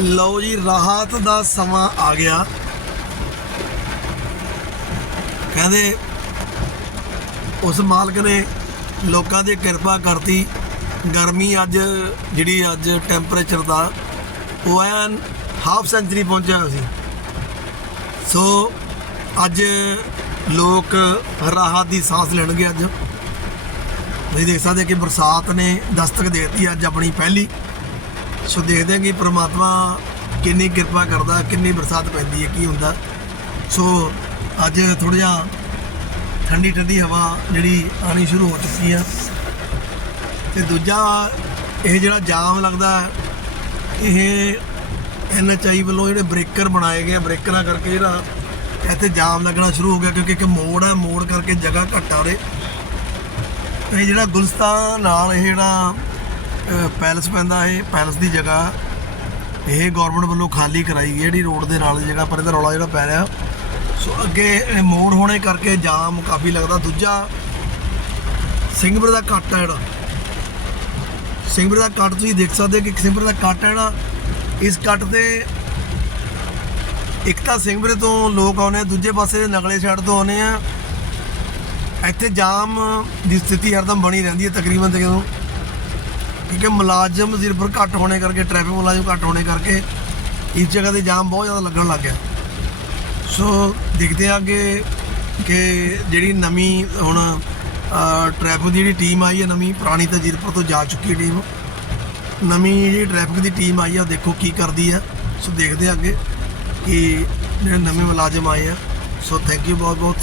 ਲਓ ਜੀ, ਰਾਹਤ ਦਾ ਸਮਾਂ ਆ ਗਿਆ। ਕਹਿੰਦੇ ਉਸ ਮਾਲਕ ਨੇ ਲੋਕਾਂ ਦੀ ਕਿਰਪਾ ਕਰਤੀ। ਗਰਮੀ ਅੱਜ ਜਿਹੜੀ ਅੱਜ ਟੈਂਪਰੇਚਰ ਦਾ, ਉਹ ਐਨ ਹਾਫ ਸੈਂਚਰੀ ਪਹੁੰਚਿਆ ਸੀ। ਸੋ ਅੱਜ ਲੋਕ ਰਾਹਤ ਦੀ ਸਾਹ ਲੈਣਗੇ ਅੱਜ। ਤੁਸੀਂ ਦੇਖ ਸਕਦੇ ਕਿ ਬਰਸਾਤ ਨੇ ਦਸਤਕ ਦੇ ਦਿੱਤੀ ਅੱਜ ਆਪਣੀ ਪਹਿਲੀ। ਸੋ ਦੇਖਦੇ ਹਾਂ ਕਿ ਪ੍ਰਮਾਤਮਾ ਕਿੰਨੀ ਕਿਰਪਾ ਕਰਦਾ ਕਿੰਨੀ ਬਰਸਾਤ ਪੈਂਦੀ ਹੈ ਕੀ ਹੁੰਦਾ। ਸੋ ਅੱਜ ਥੋੜਾ ਜਿਹਾ ਠੰਡੀ ਠੰਡੀ ਹਵਾ ਜਿਹੜੀ ਆਣੀ ਸ਼ੁਰੂ ਹੋ ਚੁੱਕੀ ਆ। ਤੇ ਦੂਜਾ ਇਹ ਜਿਹੜਾ ਜਾਮ ਲੱਗਦਾ ਹੈ, ਇਹ ਐਨਐਚਆਈ ਵੱਲੋਂ ਜਿਹੜੇ ਬ੍ਰੇਕਰ ਬਣਾਏ ਗਏ ਆ ਬ੍ਰੇਕਰਾਂ ਕਰਕੇ ਜਿਹੜਾ ਇੱਥੇ ਜਾਮ ਲੱਗਣਾ ਸ਼ੁਰੂ ਹੋ ਗਿਆ ਕਿਉਂਕਿ ਇੱਕ ਮੋੜ ਹੈ ਮੋੜ ਕਰਕੇ ਜਗ੍ਹਾ ਘੱਟ ਆ ਉਰੇ। ਇਹ ਜਿਹੜਾ ਗੁਲਸਤਾਨ ਨਾਲ ਇਹ ਜਿਹੜਾ ਪੈਲਸ ਪੈਂਦਾ ਇਹ, ਪੈਲਸ ਦੀ ਜਗ੍ਹਾ। ਇਹ ਗਵਰਨਮੈਂਟ ਵੱਲੋਂ ਖਾਲੀ ਕਰਾਈ ਗਈ ਜਿਹੜੀ ਰੋਡ ਦੇ ਨਾਲ ਜਗ੍ਹਾ, ਪਰ ਇਹਦਾ ਰੌਲਾ ਜਿਹੜਾ ਪੈ ਰਿਹਾ। ਸੋ ਅੱਗੇ ਮੋੜ ਹੋਣੇ ਕਰਕੇ ਜਾਮ ਕਾਫੀ ਲੱਗਦਾ। ਦੂਜਾ ਸਿੰਘਪੁਰ ਦਾ ਕੱਟ ਹੈ ਜਿਹੜਾ। ਸਿੰਘਪੁਰ ਦਾ ਕੱਟ ਤੁਸੀਂ ਦੇਖ ਸਕਦੇ ਕਿ ਸਿੰਘਪੁਰ ਦਾ ਕੱਟ ਹੈ ਜਿਹੜਾ। ਇਸ ਕੱਟ ਤੇ ਇੱਕ ਤਾਂ ਸਿੰਘਪੁਰ ਤੋਂ ਲੋਕ ਆਉਂਦੇ ਆ, ਦੂਜੇ ਪਾਸੇ ਨਗਲੇ ਸਾਈਡ ਤੋਂ ਆਉਂਦੇ ਆ। ਇੱਥੇ ਜਾਮ ਦੀ ਸਥਿਤੀ ਹਰਦਮ ਬਣੀ ਰਹਿੰਦੀ ਹੈ ਤਕਰੀਬਨ ਤਕਰੀਬਨ ਕਿਉਂਕਿ ਮੁਲਾਜ਼ਮ ਜ਼ੀਰਪੁਰ ਘੱਟ ਹੋਣੇ ਕਰਕੇ ਟ੍ਰੈਫਿਕ ਮੁਲਾਜ਼ਮ ਘੱਟ ਹੋਣੇ ਕਰਕੇ ਇਸ ਜਗ੍ਹਾ ਤੇ ਜਾਮ ਬਹੁਤ ਜ਼ਿਆਦਾ ਲੱਗਣ ਲੱਗ ਗਿਆ। ਸੋ ਦੇਖਦੇ ਹਾਂ ਅੱਗੇ ਕਿ ਜਿਹੜੀ ਨਵੀਂ ਹੁਣ ਟ੍ਰੈਫਿਕ ਦੀ ਜਿਹੜੀ ਟੀਮ ਆਈ ਹੈ, ਨਵੀਂ ਪੁਰਾਣੀ ਤਾਂ ਜ਼ਿਰਫਰ ਤੋਂ ਜਾ ਚੁੱਕੀ ਹੈ ਟੀਮ ਨਵੀਂ ਜਿਹੜੀ ਟ੍ਰੈਫਿਕ ਦੀ ਟੀਮ ਆਈ ਹੈ ਉਹ ਦੇਖੋ ਕੀ ਕਰਦੀ ਹੈ ਸੋ ਦੇਖਦੇ ਹਾਂ ਅੱਗੇ ਕਿ ਜਿਹੜੇ ਨਵੇਂ ਮੁਲਾਜ਼ਮ ਆਏ ਆ। ਸੋ ਥੈਂਕ ਯੂ ਬਹੁਤ ਬਹੁਤ